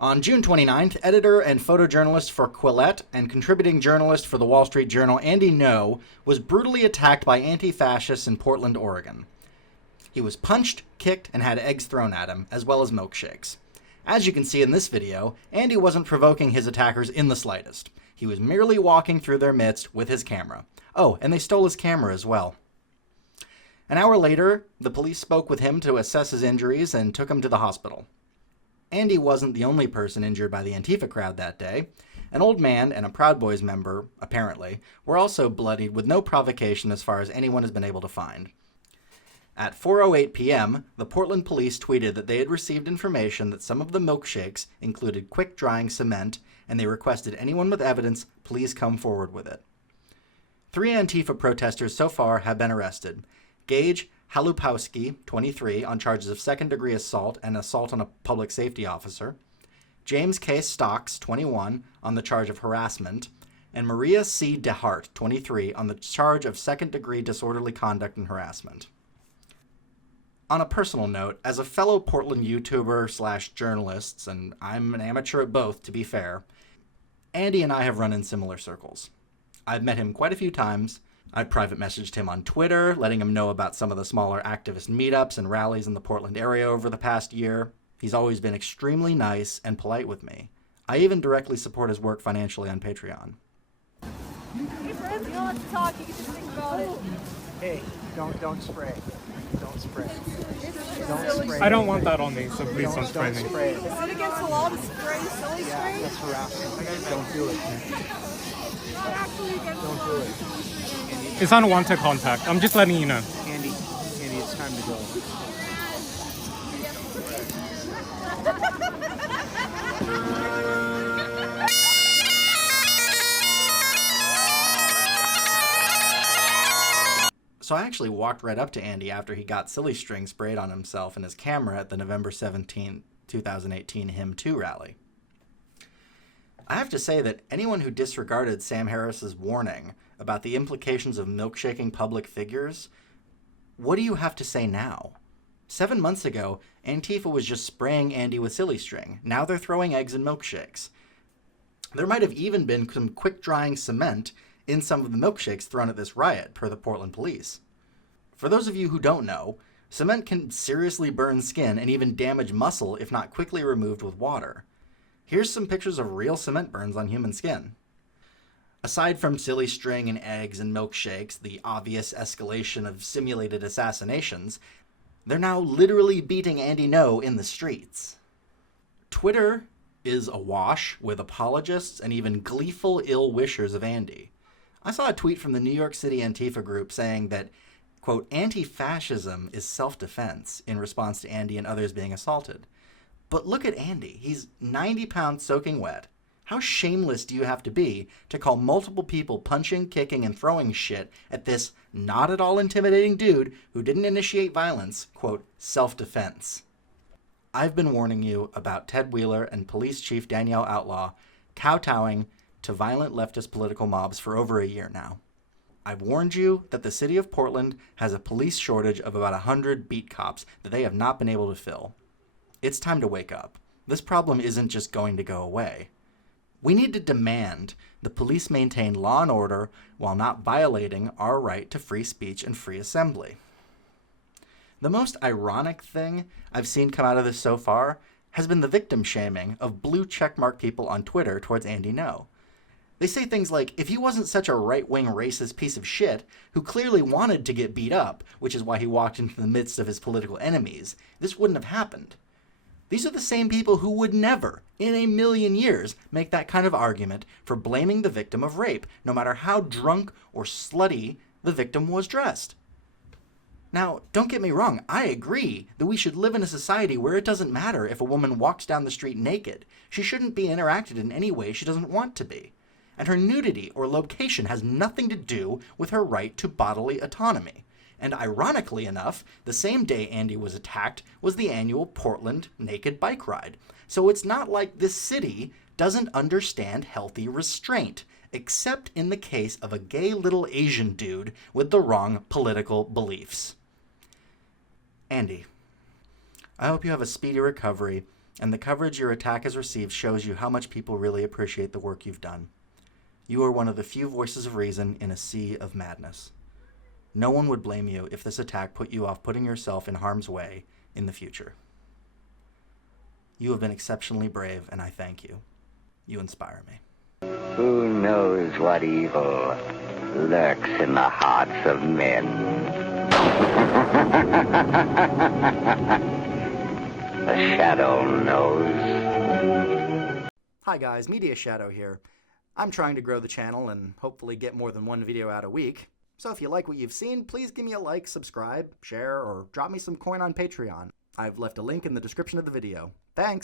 On June 29th, editor and photojournalist for Quillette and contributing journalist for the Wall Street Journal, Andy Ngo, was brutally attacked by anti-fascists in Portland, Oregon. He was punched, kicked, and had eggs thrown at him, as well as milkshakes. As you can see in this video, Andy wasn't provoking his attackers in the slightest. He was merely walking through their midst with his camera. Oh, and they stole his camera as well. An hour later, the police spoke with him to assess his injuries and took him to the hospital. Andy wasn't the only person injured by the Antifa crowd that day. An old man and a Proud Boys member, apparently, were also bloodied with no provocation as far as anyone has been able to find. At 4:08 p.m., the Portland police tweeted that they had received information that some of the milkshakes included quick-drying cement, and they requested anyone with evidence please come forward with it. 3 Antifa protesters so far have been arrested. Gage Halupowski, 23, on charges of second-degree assault and assault on a public safety officer. James K. Stocks, 21, on the charge of harassment. And Maria C. DeHart, 23, on the charge of second-degree disorderly conduct and harassment. On a personal note, as a fellow Portland YouTuber/journalist, and I'm an amateur at both, to be fair, Andy and I have run in similar circles. I've met him quite a few times. I private messaged him on Twitter, letting him know about some of the smaller activist meetups and rallies in the Portland area over the past year. He's always been extremely nice and polite with me. I even directly support his work financially on Patreon. Hey friends, you don't have to talk, you can just think about it. Hey, don't spray. Don't spray. Don't spray. I don't want that on me, so please don't spray me. Spray. Is it against the law to spray silly Yeah, string? that's harassment. Don't do it. Not actually against the Don't law. do it. It's unwanted contact. I'm just letting you know. Andy, it's time to go. So I actually walked right up to Andy after he got silly string sprayed on himself and his camera at the November 17, 2018 Him Too rally. I have to say that anyone who disregarded Sam Harris's warning about the implications of milkshaking public figures, what do you have to say now? 7 months ago, Antifa was just spraying Andy with silly string. Now they're throwing eggs and milkshakes. There might have even been some quick-drying cement in some of the milkshakes thrown at this riot, per the Portland police. For those of you who don't know, cement can seriously burn skin and even damage muscle if not quickly removed with water. Here's some pictures of real cement burns on human skin. Aside from silly string and eggs and milkshakes, the obvious escalation of simulated assassinations, they're now literally beating Andy Ngo in the streets. Twitter is awash with apologists and even gleeful ill-wishers of Andy. I saw a tweet from the New York City Antifa group saying that, quote, anti-fascism is self-defense in response to Andy and others being assaulted. But look at Andy. He's 90 pounds soaking wet. How shameless do you have to be to call multiple people punching, kicking, and throwing shit at this not at all intimidating dude who didn't initiate violence, quote, self-defense? I've been warning you about Ted Wheeler and Police Chief Danielle Outlaw kowtowing to violent leftist political mobs for over a year now. I've warned you that the city of Portland has a police shortage of about 100 beat cops that they have not been able to fill. It's time to wake up. This problem isn't just going to go away. We need to demand the police maintain law and order while not violating our right to free speech and free assembly. The most ironic thing I've seen come out of this so far has been the victim shaming of blue checkmark people on Twitter towards Andy Ngo. They say things like, if he wasn't such a right-wing racist piece of shit who clearly wanted to get beat up, which is why he walked into the midst of his political enemies, this wouldn't have happened. These are the same people who would never, in a million years, make that kind of argument for blaming the victim of rape, no matter how drunk or slutty the victim was dressed. Now, don't get me wrong, I agree that we should live in a society where it doesn't matter if a woman walks down the street naked. She shouldn't be interacted in any way she doesn't want to be. And her nudity or location has nothing to do with her right to bodily autonomy. And ironically enough, the same day Andy was attacked was the annual Portland Naked Bike Ride. So it's not like this city doesn't understand healthy restraint, except in the case of a gay little Asian dude with the wrong political beliefs. Andy, I hope you have a speedy recovery And the coverage your attack has received shows you how much people really appreciate the work you've done. You are one of the few voices of reason in a sea of madness. No one would blame you if this attack put you off putting yourself in harm's way in the future. You have been exceptionally brave, and I thank you. You inspire me. Who knows what evil lurks in the hearts of men? The shadow knows. Hi guys, Media Shadow here. I'm trying to grow the channel and hopefully get more than one video out a week. So if you like what you've seen, please give me a like, subscribe, share, or drop me some coin on Patreon. I've left a link in the description of the video. Thanks!